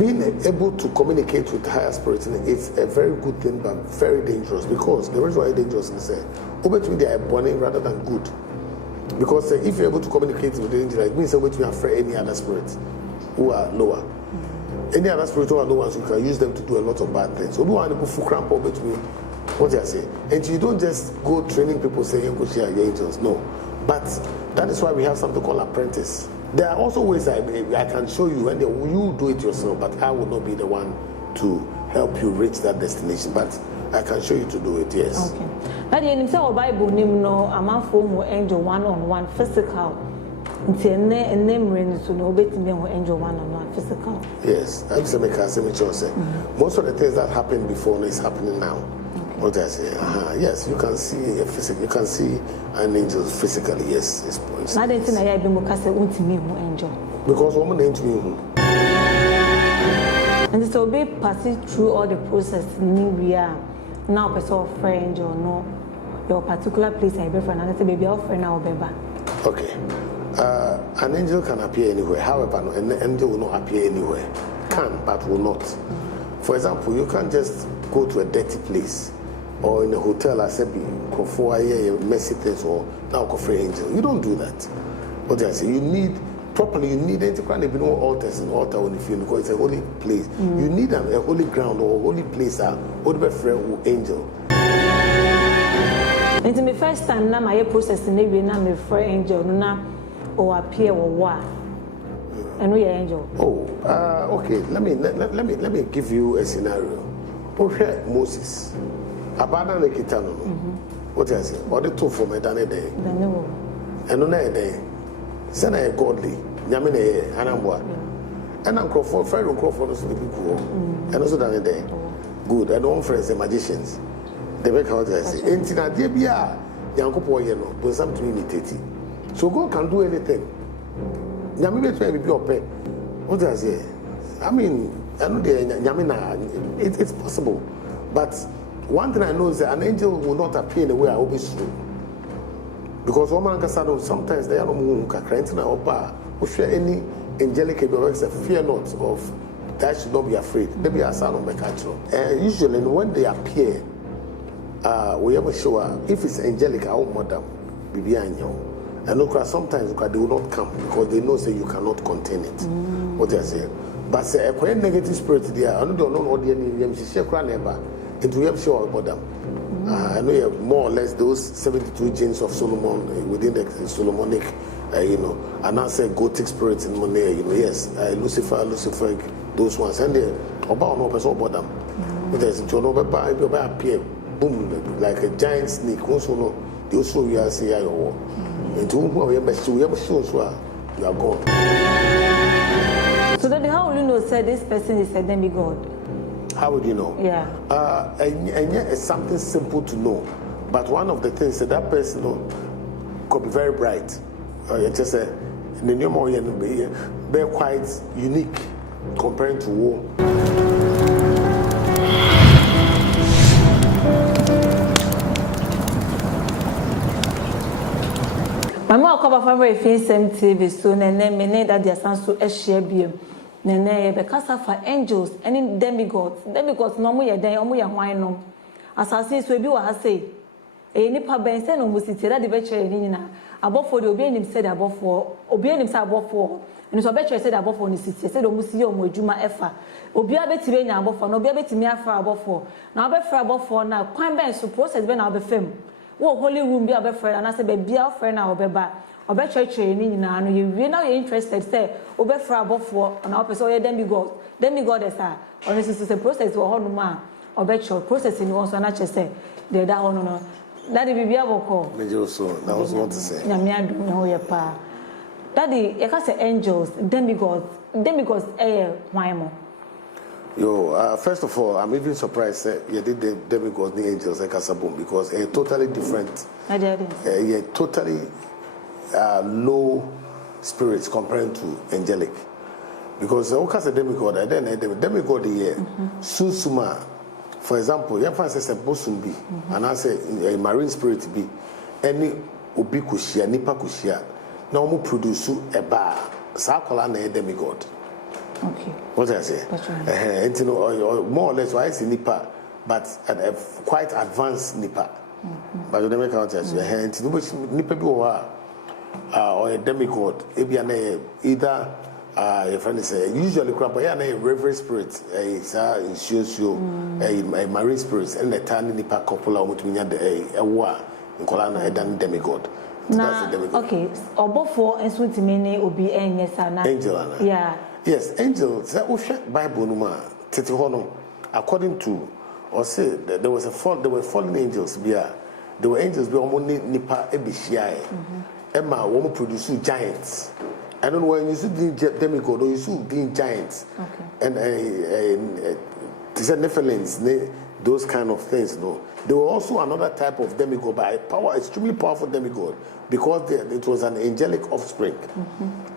being able to communicate with higher spirits is a very good thing, but very dangerous, because the reason why it's dangerous is that they are burning rather than good. Because if you're able to communicate with the angel, it means that you have any other spirits who are lower. Any other spirits who are lower, you can use them to do a lot of bad things. So, what I say, and you don't just go training people saying go share your angels. No, but that is why we have something called apprentice. There are also ways I can show you, and you do it yourself, but I will not be the one to help you reach that destination. But I can show you to do it, yes. Okay. But in the Bible, no, I'm a form angel one-on-one physical. Until name rings to know better me angel one-on-one physical. Yes, I'm saying most of the things that happened before is happening now. Okay. What I say, yes, you can see a physical, you can see an angel physically. Yes, it's points. I didn't think I had been angel. Because woman ain't me. And so be passing through all the process we are now person of friend or no your particular place I be for another baby or friend now baby. Okay. An angel can appear anywhere. However, an angel will not appear anywhere. Can, but will not. For example, you can't just go to a dirty place or in a hotel as a messy things or now for angel. You don't do that. What I say, you need any altars and altar when you feel because it's a holy place. You need a holy ground or a holy place holy friend angel. It's my first time now my process in every now my friend angel now or appear or what. And we are angel. Oh, okay. Let me give you a scenario. Okay, Moses. Abana nekitano. What I say? What the two for me done a day. And on a day. Send a godly. Yamine Anambwa. And I'm Crawford, Pharaoh Crawford, also the people. And also done a day. Good. And all friends and magicians. They make out I say. And Tina Debia, Yankopo Yeno, but something imitating. So God can do anything. Yamine to be your pet. What I say? I mean, I know the Yamina, it's possible. But one thing I know is that an angel will not appear in the way I always do. Because woman sometimes they are not cranting or bar, or share any angelic beings, fear not of that should not be afraid. They be a son of my culture. And usually when they appear, we ever show if it's angelic, I won't madam be behind you. And look, sometimes they will not come because they know that you cannot contain it. What I say. But say a quite negative spirit there, I don't know what the name is, she cry never. It will have show about them. I know you have more or less those 72 genes of Solomon within the Solomonic, and I say Gothic spirits in Monday, yes, Lucifer, those ones, and they about no person about them. But there's to know about appear, boom, like a giant snake, also know, they also we are saying, and to whom we have shown, you are gone. So then how will you know say this person is a demigod? How would you know? Yeah. And yet it's something simple to know. But one of the things that person could be very bright. Just the new more they're quite unique compared to war. My mom cover for EFIE NSEM TV soon and then many that their sons to share beam. Nene because for angels any demigods no mo ye den omo ye hwan no asase so bi wa ha sei nipa ben se no mo siti da de be chere ni nyina abofo de obi enim se de abofo obi enim se abofo ni so be chere se de abofo ni siti se de mo si ye omo adwuma efa obi abetime nya abofo no obi abetime afa abofo na obefra abofo na kwan ben so process be na obefem wo holy room bi abefra na se be bia ofra na obeba obechurchere ni nyina no ye wie na ye interested say obefra abofo na opese oye demigod esa honestly say process wo hono ma obechur process ni won so na che say de da hono no daddy bibia boko mejo so that was what to say nyame adum na ho ye pa daddy ye ka say angels demigods why mo yo first of all I'm even surprised that you did the demigods the angels like Kasabum because a totally different totally low spirits compared to angelic. Because the Okas a demigod, and then a demigod here, Susuma, for example, your fancy says a bosun be, and I say a marine spirit be, any ubikushia, nipa kushia, no more produce a bar, Sakola and a demigod. Okay. What I say? And you know, more or less, I see nipa, but a quite advanced nipa. But the make out as you hand to which nipa be or a demigod, either your friend say usually crap, a reverend spirit, a marine spirit, and a tiny nipa couple of a war in Colana, a demigod. Now, okay, or before and sweet mene will be angel. Yeah. Yes, angel. That Bible numa tete hono. According to or say that there were fallen angels. There were angels. Be omo nipa ebishia. Emma woman produce giants. I don't know when you see demigod or you see giants. Okay. And Nephilims, those kind of things. No, there were also another type of demigod, by power, extremely powerful demigod, because it was an angelic offspring.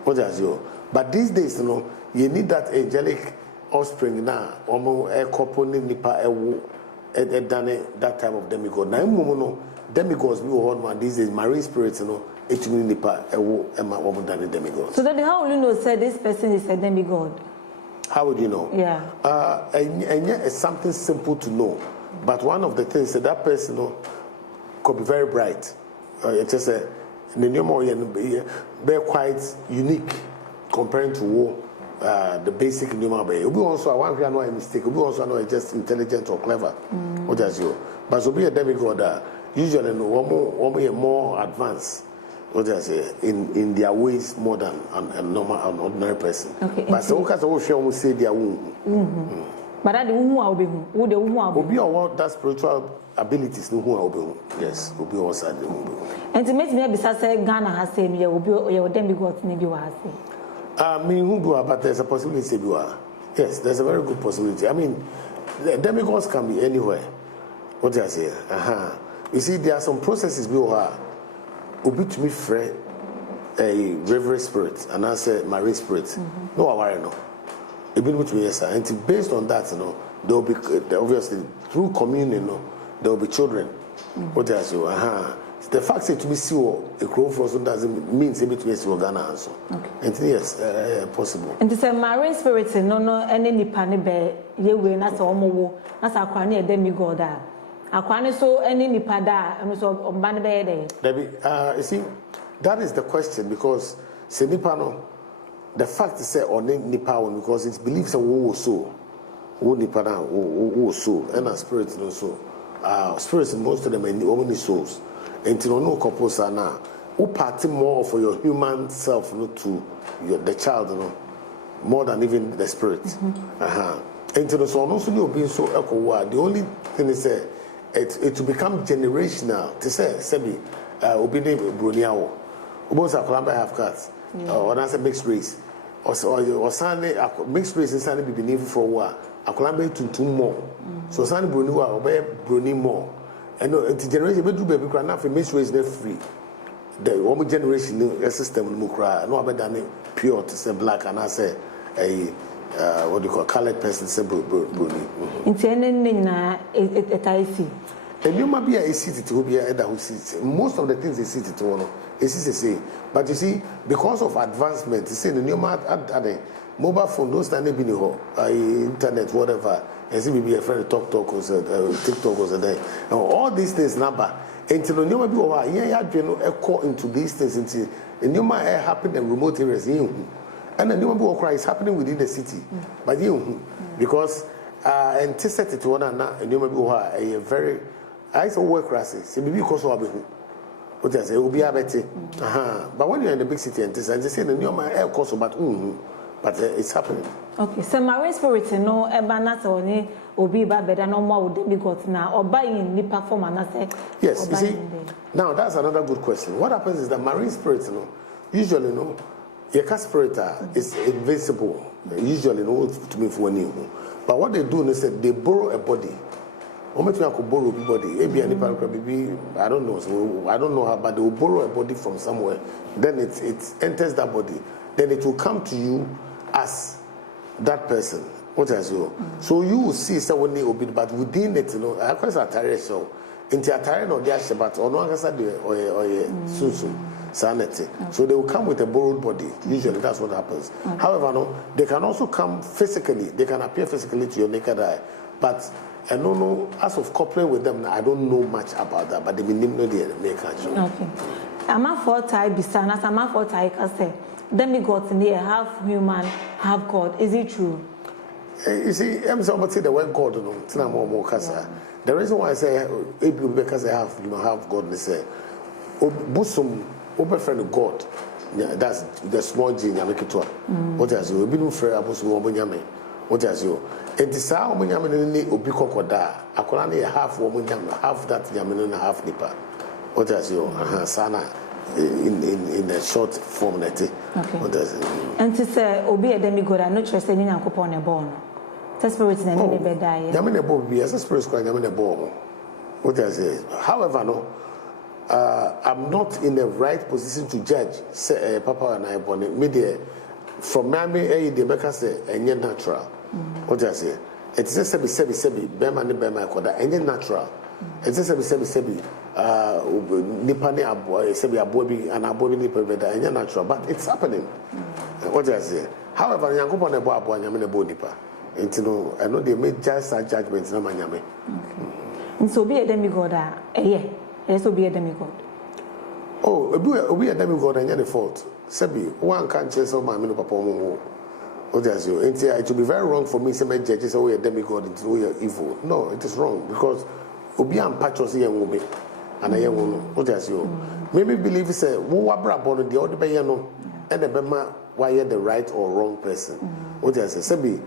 What is you? But these days, you know, you need that angelic offspring now. Omo e couple nipa ewo that type of demigod. Now, no demigods we hold one these days. Marine spirits, you know, it nipa ewo ema omo than demigod. So then, how will you know? Say this person is a demigod. How would you know? Yeah. And it's something simple to know. But one of the things that person, you know, could be very bright. It's just a they're quite unique comparing to the basic Numa Bay. We also one know a mistake. We also know just intelligent or clever. What does you? But so be a demigod. Usually, no one more advanced. What does say in their ways more than a normal, an ordinary person. Okay. But so because we share, we say their womb. But that the womb will be who the womb will be aware that spiritual abilities no who will be. Yes, will be also the womb. And to make me be say Ghana has say me will be your demigod maybe was say. Me who do, but there's a possibility you are. Yes, there's a very good possibility. I mean, the demigods can be anywhere. What do I say? You see, there are some processes we are. Obi to me friend a reverend spirit and I say marine spirit. No, I worry no. Even with me, yes, and based on that, you know, there will be obviously through communion, you know, there will be children. What does you? The fact that to be see a crow for us doesn't mean say between us Ghana answer. And yes, possible. And to say marine spirit, no, any nipa ne be ye we na say omo na say akwa na demigod a. Akwane so any nipa da and so omba ne be there. You see, that is the question because say nipa no. The fact is say on nipa one because it believes that we so, we nipa na we so, and our spirits no so. Spirits most of them are only souls. And to know couples are now, who party more for your human self, you know, to the child, you know, more than even the spirit. And to know so also you being so echo. The only thing is say it to become generational. To say sebi obine broniawo, obos akolamba have cats. Or that's a mixed race. Or Sunday mixed race is Sunday be beneath for a while. Akolamba to two more. So Sunday Brunua or Bruni more. And the generation we do baby cry now for mixed race they're free. The one generation system no cry. No better than pure to say black and I say a what do you call colored person say Bruni. It's any na I see. And you might be a city to be a who sees most of the things they see to one is the same. But you see, because of advancement, you see the new mobile phone, those that be internet, whatever, and see maybe a friend talk or TikTok or day. And all these things number until the new people echo into these things until the new happen in remote areas. And the new people is happening within the city. But because anticipated to one another, and new people are a very I saw work classes. So maybe because of what I say, will be a better. But when you're in the big city and they say the new man air course, but it's happening. Okay, so marine spirit no ebanat only obi ba better no more would be got now or buying nipa form and say. Yes, you see. Now that's another good question. What happens is that marine spirits, usually your spirit is invisible. Usually to me for new. But what they do is that they borrow a body. I could borrow body. I don't know. So I don't know how, but they will borrow a body from somewhere. Then it enters that body. Then it will come to you as that person. What I say. So you will see someone obeyed, but within it, I call it a so. Into a no dia but or no answer or susu. sanity. So they will come with a borrowed body. Usually that's what happens. However, no, they can also come physically. They can appear physically to your naked eye. But I don't know, as of coupling with them, I don't know much about that. But they will know the make action. Okay. I'm a 4 type Bisana, I'm a 4 type say demigods in here, half human, half God. Is it true? You see, I'm saying the word God, no, it's not more casa. The reason why I say because I have God, they say, Busum, open friend God. Yeah, that's the small gene. I make it to what has you been afraid of Busum? What has you? It is how many Obiko Koda, a colony half woman, half that Yamin and half nipper. What has you? Sana in the short form. Okay. And to say, Obi a demigod, I'm not trusting in Uncle Pony born. Spirits and any bed die. Yamin a bob, yes, a spirit crying, Yamin a bomb. What I say. However, no, I'm not in the right position to judge, say, Papa and I born it. Media from Mammy, the Becca say, and yet natural. What I say. It's just sebi, Bema, Koda, and yet natural. It's just sebi, Nipani Abo, Sebi Abobi, and Abobi Nipa, and yet natural. But it's happening. What I say. However, Yanko on a boy, and Yamin a boy nipa. And you know, I know they made just such judgments, no man. Okay. And so be a demigod, yeah, let's be a demigod. Oh, be a demigod and you're the fault. Sebi, one can't chase on my minute papa. What does you? And it will be very wrong for me to make judges away a demigod into we are evil. No, it is wrong because Obi and Patros here will be and I won't. What does you? Maybe believe say, who are born the other bay, no, and the Bema, why you're the right or wrong person. What does it? Sebi.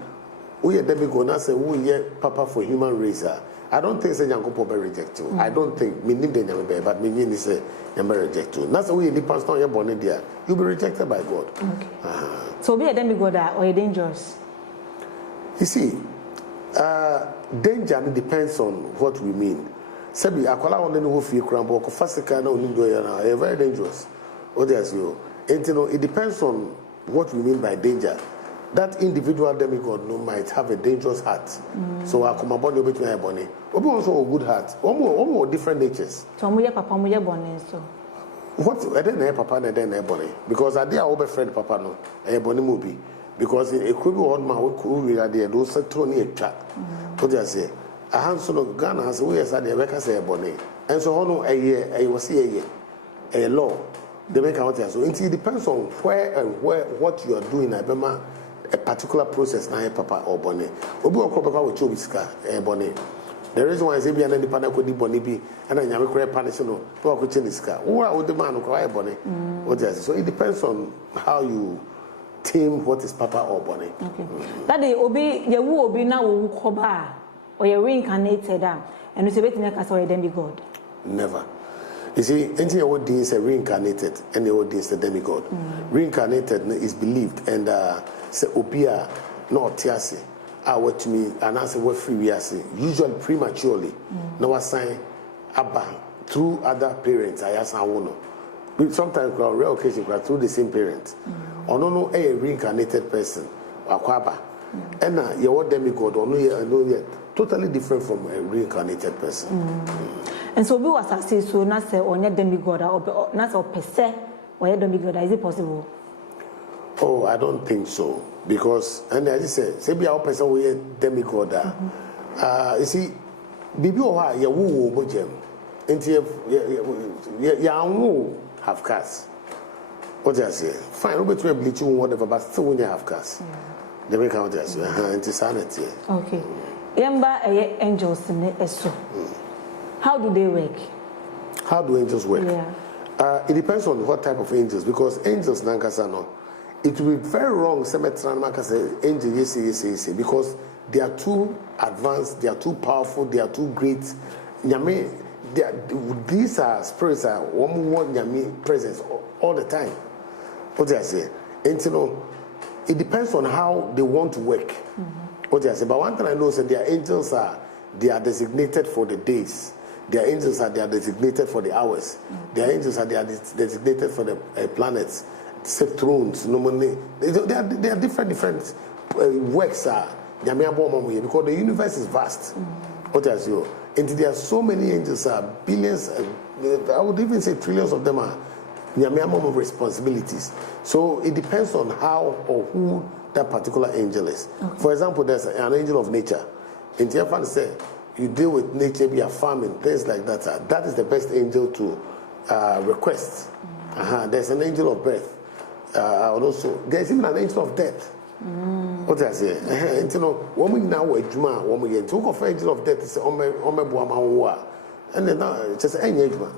We are demigod now say we are papa for human race. I don't think say Yanko Pope reject you. I don't think me need the but me need say Yamba reject you. That's the way the pastor you're born there. You'll be rejected by God. Okay. So be a demigod or a dangerous. You see, danger depends on what we mean. Sebi akola on the who feel crambo ko fasika na oni do ya very dangerous. What does you? And you know it depends on what we mean by danger. That individual demigod no might have a dangerous heart. So I come about you between my bonnie. Obi also a good heart. One more different natures. So we papa we bonnie so. What I didn't papa and then bonnie because I did our friend papa no a bonnie movie because it could be one man who could read there those Tony a track. What do I say? A handful of Ghana has we as I the say a bonnie. And so on a year I was here a law. They make out there. So it depends on where and what you are doing. I remember a particular process na papa or bonnet. Obi okro papa wo chobiska bonnet. The reason why is be an independent could bonnet be and I nyame kra punish no to ko cheniska. Wo a wo de man kra bonnet. What is so it depends on how you team what is papa or bonnet. Okay. That day obi ye wo obi na wo koba or you reincarnated and you say betime ka say demigod. Never. You see, anything what is reincarnated and the what is the demigod. Reincarnated is believed and say obia no tiase what to me and answer what free we are usually prematurely no was sign abba through other parents I ask sometimes rare occasion through the same parents or no a reincarnated person akwaba and your demigod or no yet totally different from a reincarnated person. And so we was say so na say onye demigod or na say per se or demigod is it possible? Oh, I don't think so. Because, and I just say be our person we demigod. You see, Bibi Oha, ya woo bojem. Until ya woo have cast. What do I say? Fine, Robert will bleach you whatever, but still when you have cast. They make out this into sanity. Okay. Yamba angels in the so. How do they work? How do angels work? Yeah. It depends on what type of angels, because angels nankasa no. It will be very wrong angel yes, because they are too advanced, they are too powerful, they are too great. These are spirits are one presence all the time. What do I say? And you know, it depends on how they want to work. What do I say? But one thing I know is that their angels they are designated for the days. Their angels they are designated for the hours. Their angels they are designated for the planets. Thrones, normally they are different works because the universe is vast. What else you? And there are so many angels, billions, I would even say trillions of them are nyame more responsibilities. So it depends on how or who that particular angel is. Okay. For example, there's an angel of nature. In Japan, say you deal with nature, be a farming, things like that. That is the best angel to request. There's an angel of birth. Also, there's even an angel of death. What I say? And you know, woman now a juma, woman again. Talk of angel of death is ome buama, and then just any juma.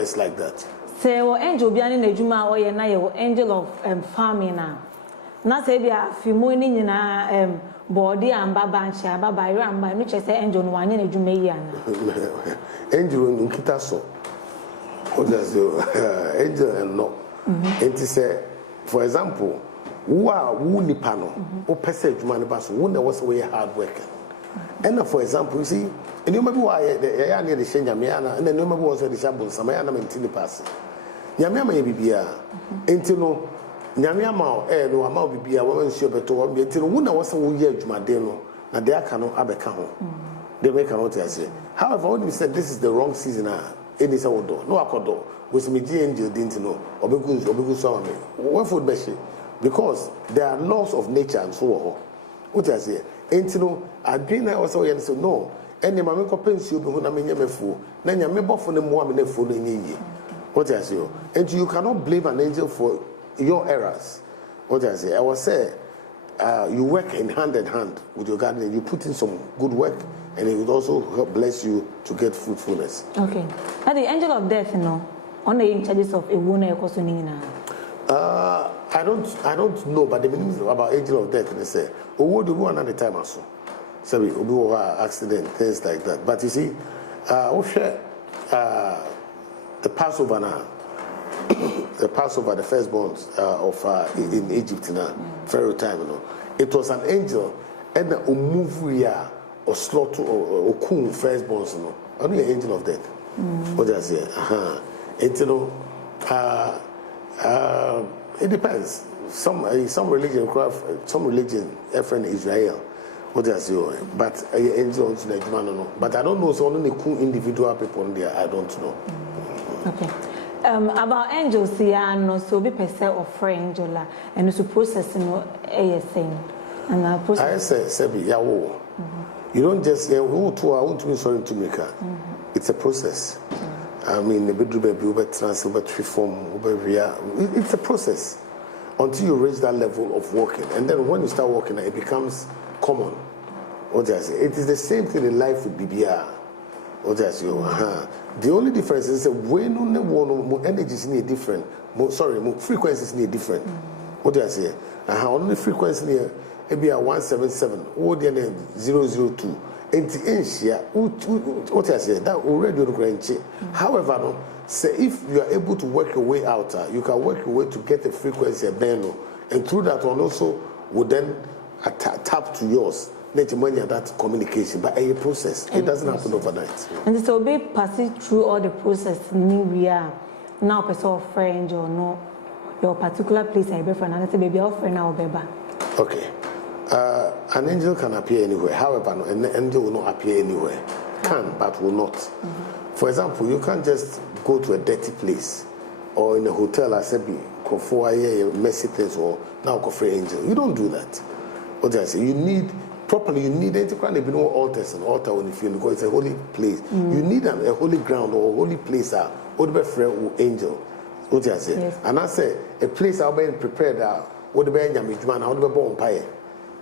It's like that. Say, well, angel be an juma or ye na angel of farming now. Na say be a few morning na body and babancha, baba ram by which I say angel one in a jumayan. Angel nkita so. What does the angel and no? And to say, for example, who nipa no, who person juma ne baso, who na was way hard worker. And for example, you see, and you remember why the near the Shenya Miana, and then you remember was the Shabon, Samayana maintain the pass. Yamia may be beer, and no. Nyamiama no ama bibia wo nsuo beto wo bi ntino wona wo se wo ye adwumade no na de aka no abeka ho they make an say. However, when we said this is the wrong season any say wodo no akodo we se me di angel di ntino obegu so am me when food be she because there are laws of nature and so ho what I say ntino adwena wo se wo ye so no ene ma me ko pensuo bi ho na me nyamafu na nyame bofo ne mo am na fu no nyeye what I say and you cannot blame an angel for your errors. What I say? I was say you work in hand with your gardening. You put in some good work, and it would also help bless you to get fruitfulness. Okay. Now the angel of death, you know, on the charges of a woman, I don't know, but the meaning about angel of death, they say, oh, what do one at the time also? So we accident, things like that. But you see, the Passover now. The Passover, the firstborns in Egypt now, Pharaoh time, you know, it was an angel and a umuvuya or slaughter or kun firstborns, you know, only an angel of death. What does I say? It, you know, it depends. Some religion, friend Israel. What does I say? But angel also like man, no. But I don't know. So only kun individual people there. I don't know. Okay. About angels here, no, so be per se of angel, and it's processing a thing. And I process. I say, you don't just say, who to I want to be sorry to make her. It's a process. I mean, the bedroom be translate, reform, it's a process until you reach that level of working. And then when you start working, it becomes common. What I say, it is the same thing in life with BBR. What I say, the only difference is that when no energy is near different, frequency is near different. What do I say? Only frequency near maybe 177, or the 002. And the ancient, what I say, that already range. However, no, say if you are able to work your way out, you can work your way to get a frequency a band, and through that one also would then tap to yours. That communication, but a process. It doesn't happen overnight. And so be passing through all the process. We are now person of friend or no your particular place I be for another baby offering our baby. Okay. An angel can appear anywhere. However, an angel will not appear anywhere. Can, but will not. For example, you can't just go to a dirty place or in a hotel as a for messy things or now coffee angel. You don't do that. What do I say? You need it to be no altars and altar when you feel because it's a holy place. You need a holy ground or a holy place or be friend angel. What do I say? Yes. And I say a place I'll be prepared what the be man how the be born pie.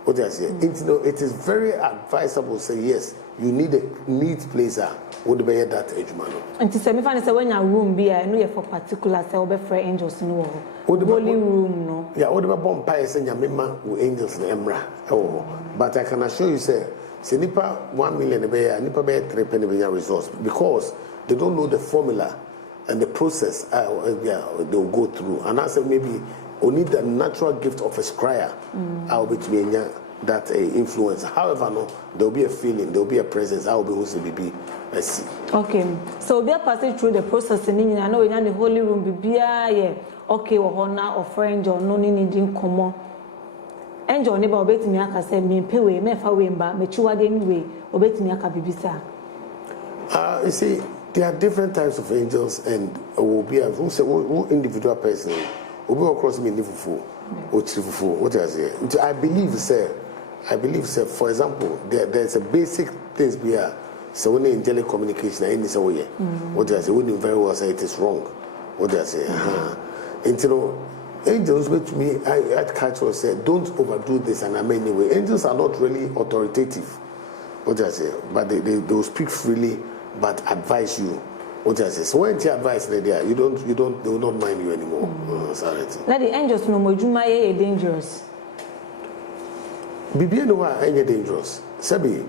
What do I say? It is very advisable to say yes, you need a neat place what the be that age man. And to say me find say when your room be I know you for particular say be friend angels no holy room no. Yeah, what the be born pie say nyamema angels na emra. But I can assure you, say nipa 1 million nipa be 3 penny resource because they don't know the formula and the process they'll go through. And I said maybe only the natural gift of a scryer I'll be to that influence. However, no, there'll be a feeling, there'll be a presence. I'll be also be I see. Okay, so we are passing through the process. And I know in the holy room be okay or now or friend or no needing common. Angel neighbor obeti mi aka say me pewe me fa we mba me chiwa de anyway obeti mi aka bibisa. You see There are different types of angels, and will be a individual person. Will be across me fufu, what I say. I believe, sir. For example, there's a basic things here. So when angelic communication, I say, what I say, when you very well say it is wrong. What I say, and you know, angels with me, I catch or say, don't overdo this, and I mean anyway. Angels are not really authoritative. What I say, but they will speak freely. But advise you, what I say. So when you advise them there, they will not mind you anymore. Sorry. Now the angels no more dangerous. Bibi no wa any dangerous. Sabi,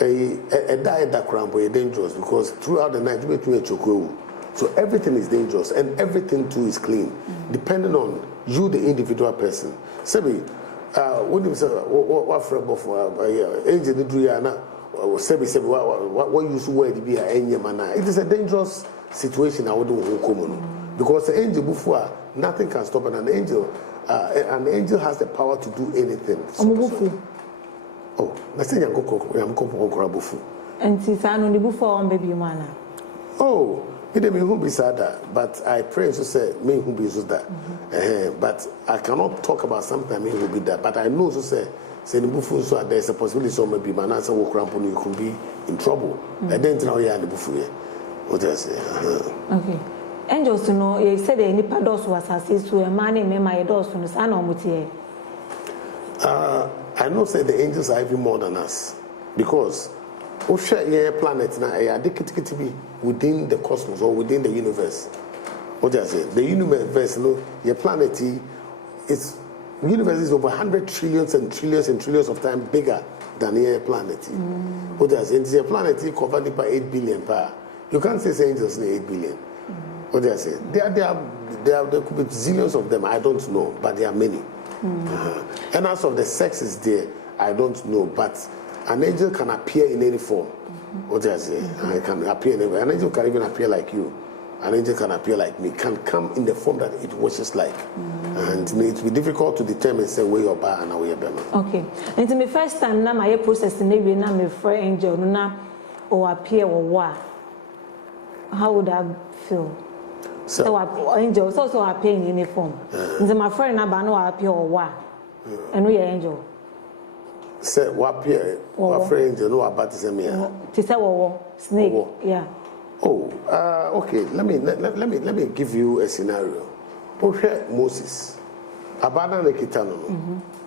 a that cramp is dangerous because throughout the night you make a chocolate. So everything is dangerous and everything too is clean, depending on you, the individual person. Sabi, when you say what for angel the Driana. What use word be any manner. It is a dangerous situation. I wouldn't come because the angel before nothing can stop an angel. An angel has the power to do anything. Oh, let's say I'm going. And since I know the before on baby mana. Oh, it may who be sadder, but I pray to say me who be so that. But I cannot talk about sometime me who be that. But I know to say. So there's a possibility some maybe man answer will cramp on you could be in trouble. I didn't know you had the buffet. What I say. Okay. Angels to know you said any pados was assist to a man in my doors from the sun or mutier. I know say the angels are even more than us. Because share planet now are addicted to be within the cosmos or within the universe. What I say? The universe, your planet is the universe is over 100 trillions and trillions and trillions of times bigger than your planet. What does it? Your planet covered by 8 billion per. You can't say angels need 8 billion. What do I say? There could be zillions of them. I don't know, but there are many. And as of the sexes there, I don't know, but an angel can appear in any form. What do I say? It can appear in any way. An angel can even appear like you. An angel can appear like me, can come in the form that it wishes like. And it will be difficult to determine, say, where you're bad and where you're better. Okay. And the first time, now my process, maybe now my friend angel, now or appear or what? How would I feel? So angels also appear in uniform. And my friend now appear or what? And we are angel. Say, what appear? What friend angel? No, about to say me. To say, snake. Yeah. Oh, okay. Let me give you a scenario. Okay, Moses, abandon the kitano.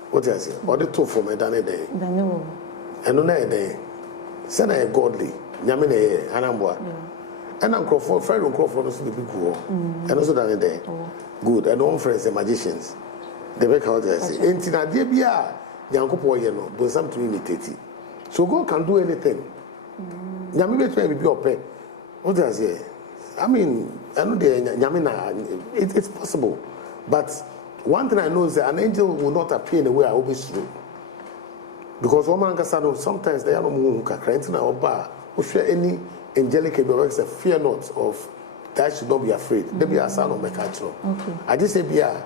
What I say? Or the two for me done a day. And on a day, send a godly. Yamine, Anambwa. And Uncle for Pharaoh Crawford also be cool. And also done a day. Good. And one friends, the magicians. They make out there say, Intina, dear Bia, Yanko, but some to imitate it. So God can do anything. Yamime to be your pet. What does I say? I mean, I know it's possible. But one thing I know is that an angel will not appear in a way I always do. Because sometimes they are not any angelic say, fear not of that should not be afraid. They be a son of my culture. I just say, be a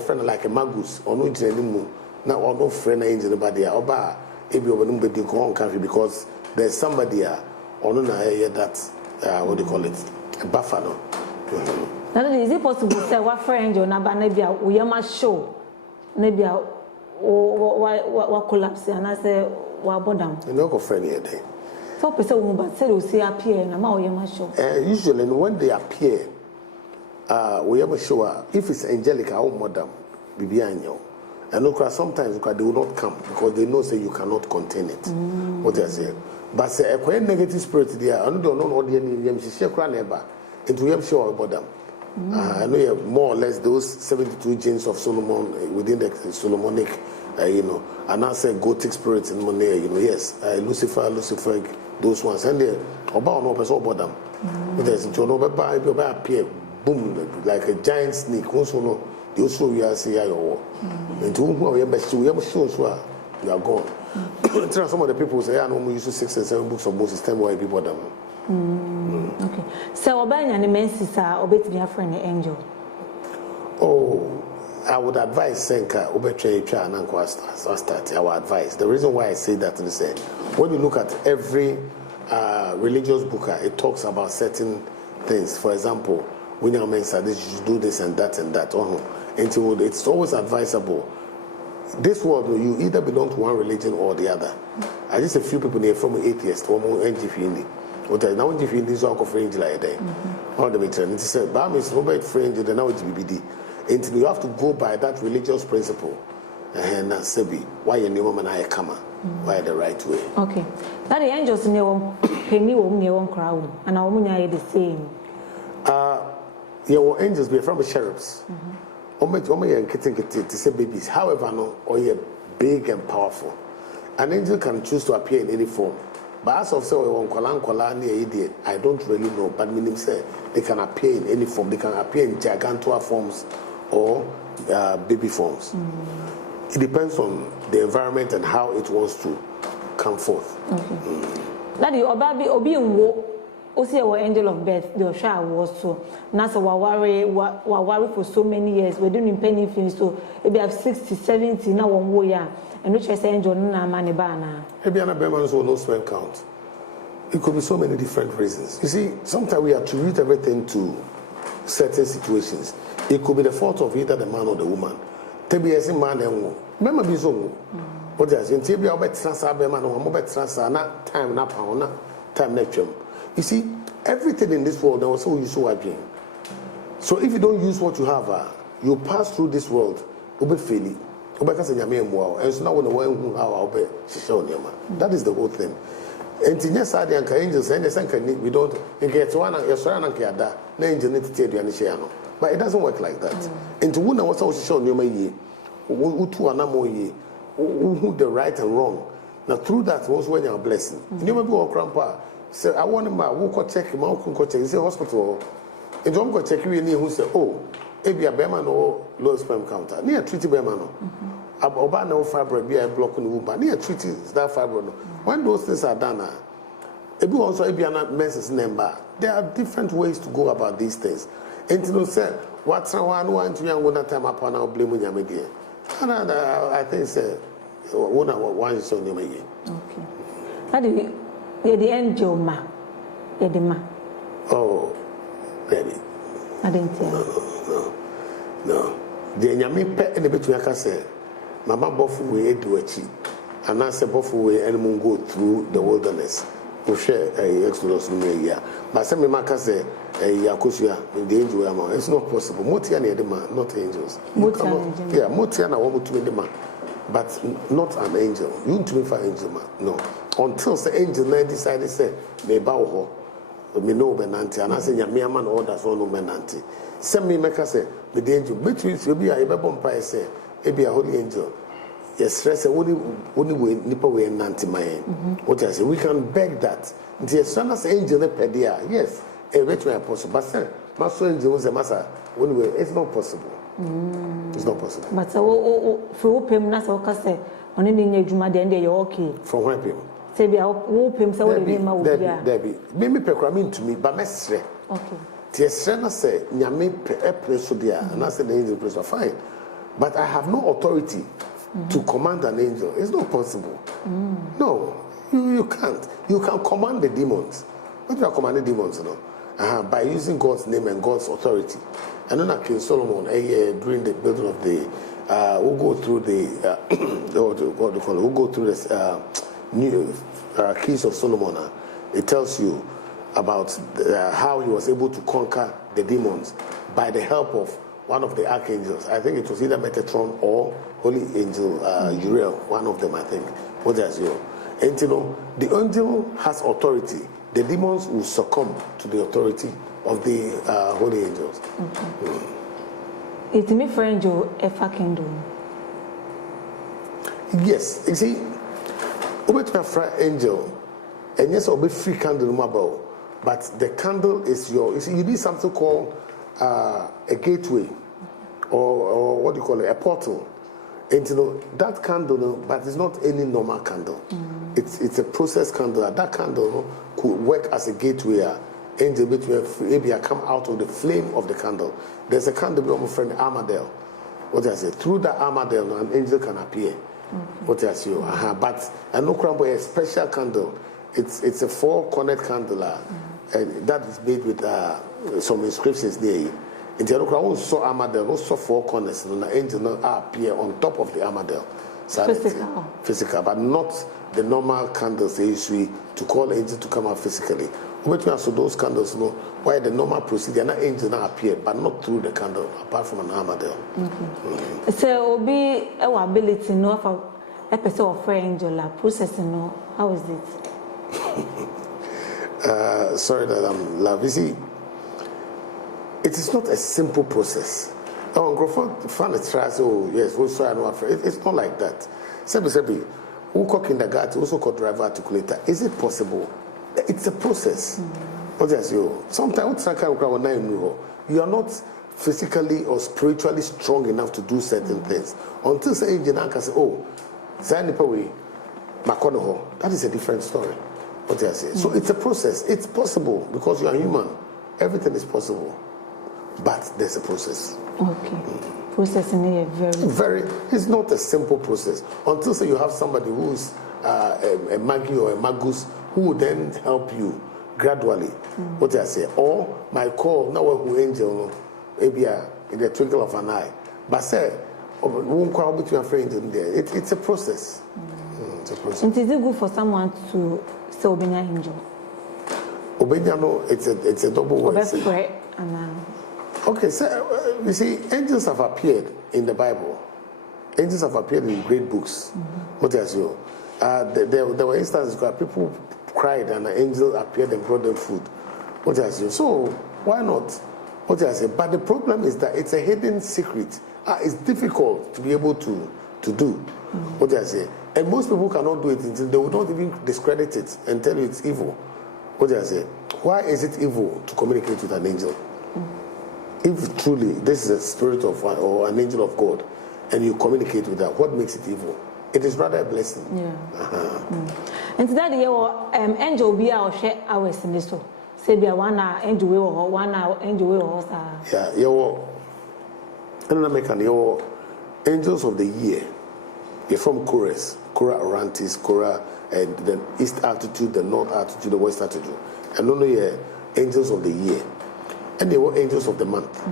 friend like a magus or no general now or no friend angel, but they are because there's somebody or no that. What do you call it? A buffalo. Now, is it possible to say what friend or maybe we must show maybe what collapse and I say what bottom? You know, friend here. So, person but say we see appear and I'm must show. Usually, when they appear, we ever show if it's angelic, our madam, be behind you. And look, sometimes they will not come because they know say you cannot contain it. What they say. But say a quite negative spirit there, I don't know the name, she share crown ever. It will have show about them. I know you have more or less those 72 genes of Solomon within the Solomonic, and I say Gothic spirits in Monday, yes, Lucifer, those ones, and they about no person about them. There's no appear, boom, like a giant snake, also no, you also we are say, and to whom we have shown, you are gone. Some of the people say, I know we use 6 and 7 books of Moses, 10 more people them. Okay. So, Obanya and the menses are obey to be a friend angel. Oh, I would advise Senka, Obetre, and Uncle start our advice. The reason why I say that is when you look at every religious book, it talks about certain things. For example, when you mention this, you should do this and that and that. And it's always advisable. This world, you either belong to one religion or the other. I just a few people here from atheists, or more NGFindi. Now NGFindi is all fringe like that. All the veteran. It said, "Bam is no bad fringe, then now it's BBD." And you have to go by that religious principle. And Sebi, why a new woman I come? Why the right way? Okay. That the angels near one penny or near one crowd, and our money the same. Your angels be from the sheriffs. And kitten to say babies. However, no, or you're big and powerful. An angel can choose to appear in any form. But as of say, I don't really know. But meaning say they can appear in any form. They can appear in gigantua forms or baby forms. It depends on the environment and how it wants to come forth. That you obi also our angel of death, the Osha was so. Nasa wawari for so many years. We didn't penny things so maybe have 60, 70 now one year. And which I say angel na mani bana. Maybe an abemans will no spell count. It could be so many different reasons. You see, sometimes we attribute everything to certain situations. It could be the fault of either the man or the woman. Tebi esi man and remember be so. What does it mean? Tebi obet transfer be man or mobet transfer na time na pound na time na twem. You see, everything in this world, there was so you so again. So if you don't use what you have, you pass through this world, you'll be failing. And so now when the one how that is the whole thing. And in yes, I and angels and the we don't get one and get angel need to tell you. But it doesn't work like that. And to wonder what's also shown you may who to an who the right and wrong. Now through that was when you're blessing. You may go grandpa. So I want my who check him out, check. It's a hospital. And don't go check you who say, oh, maybe a bearman or low sperm counter. Near treaty bearman. About no fiber be a block in the womb. Near treaty that fiber. When those things are done, if you also be an message number, there are different ways to go about these things. And to say, what's one to young one time upon our blame your media. I think say one is on your media. Okay. How do you? The angel ma, the ma. Oh, baby. I didn't tell. No. The nyame pe ene betu aka say, mama bofu we edu achi. And I say bofu we ene go through the wilderness. We share Exodus no year. But say me maka say yakosua the angel am. It's not possible. Motia na the man, not angels. Yeah, motia na wo mutu the man. But not an angel. You want to be for angel man. No. Until the angel now decided say me bow ho me no benanti and I say nyame man order so no benanti. Send me make say me the angel between you be a bompa say e be a holy angel. Yes, stress only way nipa we nanti my. What I say we can beg that. The son as angel pedia. Yes, a rich way possible. But say master angel was a master only way it's not possible. It's not possible. But for open na so ka say oni ni adwuma de ende you okay. From where people say be open say we ma wo bia. Debbie, me pekra to me but mesre. Okay. Tiesre na say nyame preso dia and I say the angel preso fine. But I have no authority to command an angel. It's not possible. No, you can't. You can command the demons. What do you command the demons? No? By using God's name and God's authority. And then King Solomon, during the building of the, we'll go through the, what do you call it? We'll go through this new keys of Solomon. It tells you about how he was able to conquer the demons by the help of one of the archangels. I think it was either Metatron or Holy Angel Uriel, one of them, I think. What does you? And you know, the angel has authority. The demons will succumb to the authority of the holy angels. It's me for angel ever kingdom. Yes, you see, over to a angel, and yes, I'll be free candle mobile, but the candle is your. You see, you need something called a gateway, or what do you call it, a portal. And you know that candle, but it's not any normal candle. It's a process candle. That candle could work as a gateway. Angel maybe come out of the flame of the candle. There's a candle, my friend Armadale. What I say? Through the Armadale, an angel can appear. What I say? But I know a special candle. it's a 4-cornered candle, and that is made with some inscriptions there. In the other also armadale, also 4 corners, and the angel now appear on top of the armadale. Physical, but not the normal candles they use to call angel to come out physically. So those candles, why the normal procedure, not angel now appear, but not through the candle, apart from an armadale. So, be our ability no for episode of angel processing. How is it? Sorry that I'm laughing. You see, it is not a simple process. Oh yes, it's not like that. Sebi, who call kindergarten, also call driver articulator. Is it possible? It's a process. Sometimes you are not physically or spiritually strong enough to do certain things. Until say engineer can say, oh, that is a different story. So it's a process. It's possible because you are human. Everything is possible. But there's a process. Okay. Processing is very. It's not a simple process. Until say you have somebody who's a magi or a magus who will then help you gradually. Or my call now who angel maybe in the twinkle of an eye. But say won't call between a friend in there. It's a process. It's a process. And is it good for someone to say Obenya angel? Obenya no, it's a double word. Okay, so you see, angels have appeared in the Bible. Angels have appeared in great books. There were instances where people cried and an angel appeared and brought them food. So why not? But the problem is that it's a hidden secret. It's difficult to be able to do. And most people cannot do it until they will not even discredit it and tell you it's evil. Why is it evil to communicate with an angel? If truly this is a spirit of or an angel of God, and you communicate with that, what makes it evil? It is rather a blessing. Yeah. And today, angel be our share hours in this so. Say be one hour angel way or 1 hour angel way or yeah, your angels of the year. You're from Chorus, Cora Orantis, Cora, and the east altitude, the north altitude, the west altitude, and only angels of the year. And they were angels of the month.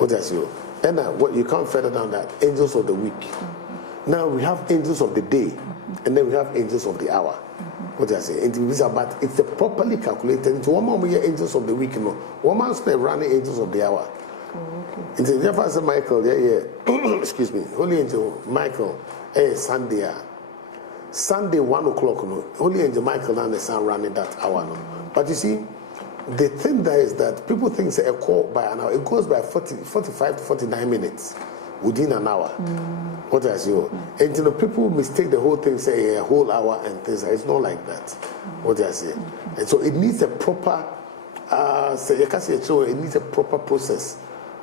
And what you come further down that, angels of the week. Now we have angels of the day, and then we have angels of the hour. But it's a properly calculated. It's one more year angels of the week, one month running angels of the hour. It's a Michael, excuse me, Holy Angel Michael, Sunday 1 o'clock, Holy Angel Michael and the sun running that hour. But you see, the thing there is that people think it's a call by an hour. It goes by 45 to 49 minutes within an hour. And people mistake the whole thing, say a whole hour and things. It's not like that. And so it needs a proper, it needs a proper process.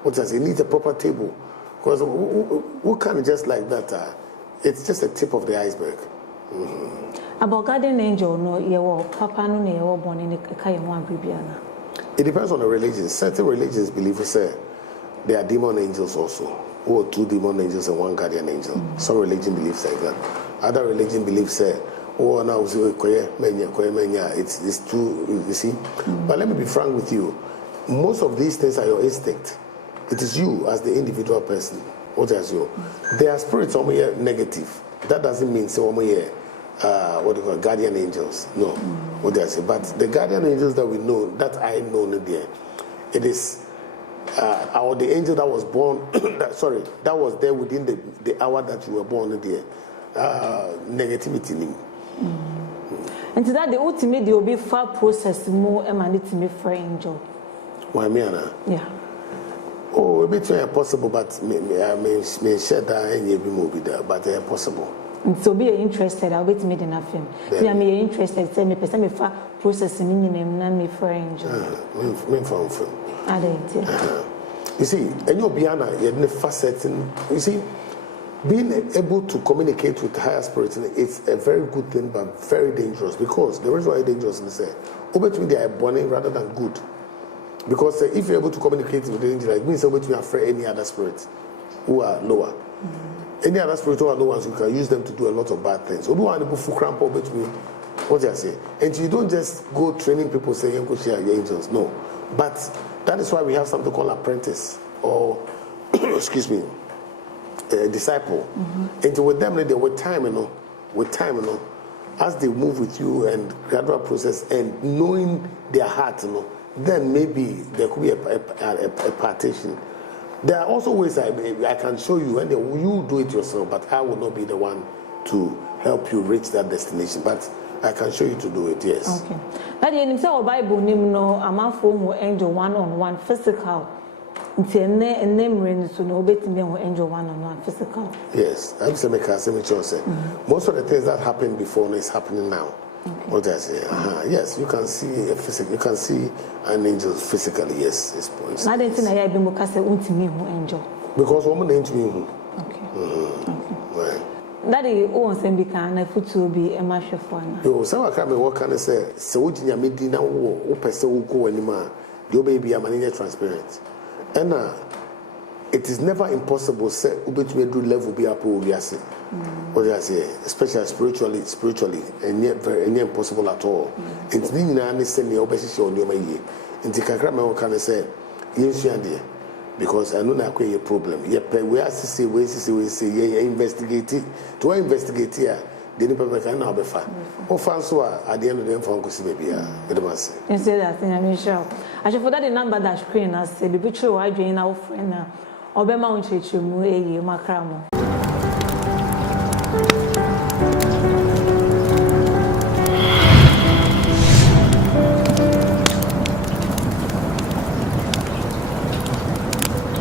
It needs a proper table. Because who can just like that? It's just a tip of the iceberg. About guardian angel, no, your papa no, you were born in a Kayawan Bibiana. It depends on the religion. Certain religions believe there are demon angels also, or 2 demon angels and 1 guardian angel. Some religion believes like that. Other religion believes oh now it's 2, you see. But let me be frank with you. Most of these things are your instinct. It is you as the individual person. There are spirits here negative. That doesn't mean here guardian angels. No. But the guardian angels that we know, that I know there, it is the angel that was born that was there within the hour that you were born there. Negativity. And to that the ultimate there will be far process more emanating for angel. Why me? Yeah. Oh, a bit possible, but me share that any be movie there, but they are possible. And so be interested, I'll wait made enough him. Me am interested, say me person me far processing in na me for angel. Me from. You see, and your Biana, you have faceting. You see, being able to communicate with higher spirits is a very good thing, but very dangerous. Because the reason why it's dangerous is that over to me they are born rather than good. Because if you're able to communicate with the angel, it means you're able to afraid any other spirits who are lower. Any other spirits who are lower, you can use them to do a lot of bad things. What do I say? And you don't just go training people saying you go share your angels. No. But that is why we have something called apprentice or excuse me, a disciple. And with them, with time, as they move with you and gradual process and knowing their heart, then maybe there could be a partition. There are also ways I can show you, and you do it yourself, but I will not be the one to help you reach that destination. But I can show you to do it, yes. Okay. But in the Bible, I'm for angel one-on-one physical. And name so no bet me angel one-on-one physical. Yes, I'm saying most of the things that happened before is happening now. Okay. What I say? Yes, you can see a physical. You can see an angel physically. Yes, it's possible. I didn't think I be more say me angel. Because woman ain't me. Okay. Okay. Right. Daddy, who say be can foot to be a mash for now. Yo, so I come what can I say? So what you need now? Who person who go anymore? Your baby, I'm an transparent. And it is never impossible say ubet me do level be up we are say. What do I say? Especially spiritually, and yet very impossible at all. It's ni na ne say ne obesi on your ye. Nti kakra me can say yensu ade because I know na akwa a problem. Ye we are say we say ye investigate it. To investigate here the people can now be far. O fan so at the end of the day for go see baby it must say. You say that thing I'm sure. I should for that the number that screen as say be true I join our friend na obema on church mu makra mo.